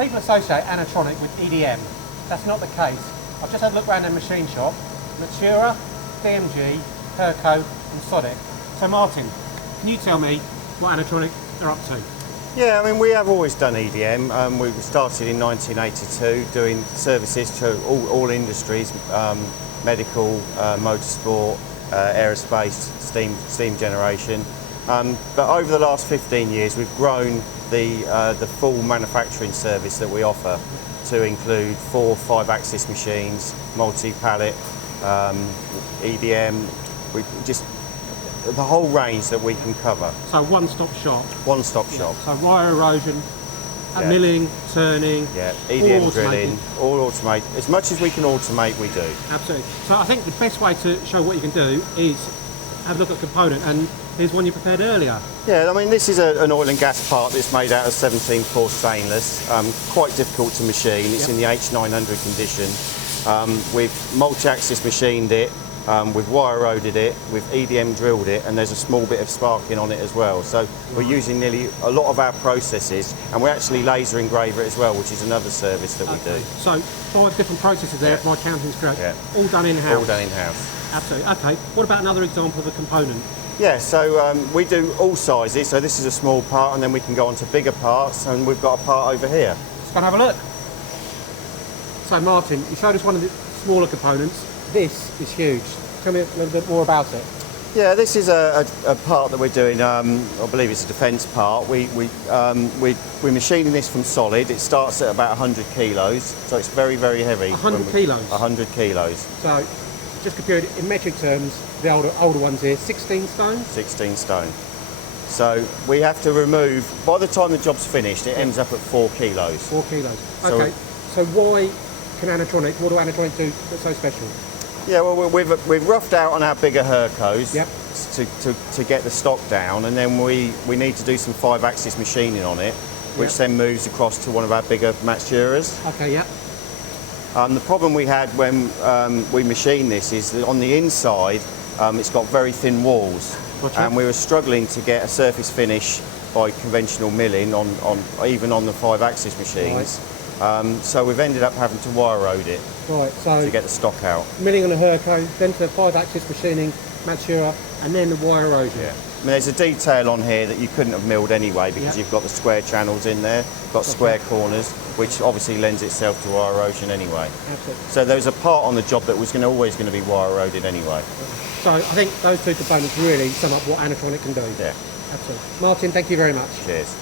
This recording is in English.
people associate Anotronic with EDM. That's not the case. I've just had a look around their machine shop. Matura, DMG, Herco and Sodic. So Martin, can you tell me what Anotronic are up to? Yeah, I mean, we have always done EDM. We started in 1982 doing services to all industries, medical, motorsport, aerospace, steam generation. But over the last 15 years, we've grown the full manufacturing service that we offer to include 4 5-axis machines, multi-pallet, EDM, the whole range that we can cover. So one-stop shop. One-stop shop. So wire erosion, milling, turning, EDM drilling, all automated. As much as we can automate, we do. Absolutely. So I think the best way to show what you can do is have a look at a component, and here's one you prepared earlier. Yeah, I mean, this is an oil and gas part that's made out of 17-4 stainless. Quite difficult to machine. It's in the H900 condition. We've multi-axis machined it. We've wire eroded it, we've EDM drilled it, and there's a small bit of sparking on it as well. So we're using nearly a lot of our processes, and we actually laser engraver it as well, which is another service that we do. So 5 different processes there, if my counting's correct. All done in-house? All done in-house. Absolutely. Okay, what about another example of a component? Yeah, so we do all sizes, so this is a small part, and then we can go on to bigger parts, and we've got a part over here. Let's go and have a look. So Martin, you showed us one of the smaller components. This is huge. Tell me a little bit more about it. Yeah, this is a part that we're doing. I believe it's a defence part. We're machining this from solid. It starts at about 100 kilos, so it's very, very heavy. 100 kilos? 100 kilos. So, just compared in metric terms, the older ones here, 16 stone? 16 stone. So we have to remove, by the time the job's finished, it ends up at 4 kilos. 4 kilos. Okay, so why can Anotronic, what do Anotronic do that's so special? Yeah, well, we've roughed out on our bigger Hercos to get the stock down, and then we need to do some 5-axis machining on it, which then moves across to one of our bigger Maturas. Okay, yeah. The problem we had when we machined this is that on the inside, it's got very thin walls, and we were struggling to get a surface finish by conventional milling even on the 5-axis machines. So we've ended up having to wire erode it to get the stock out. Milling on a Herco, then to 5-axis machining, Matura, and then the wire erosion. Yeah. I mean, there's a detail on here that you couldn't have milled anyway because you've got the square channels in there, got square corners, which obviously lends itself to wire erosion anyway. Absolutely. So there was a part on the job that was always going to be wire eroded anyway. So I think those 2 components really sum up what Anotronic can do. Yeah. Absolutely. Martin, thank you very much. Cheers.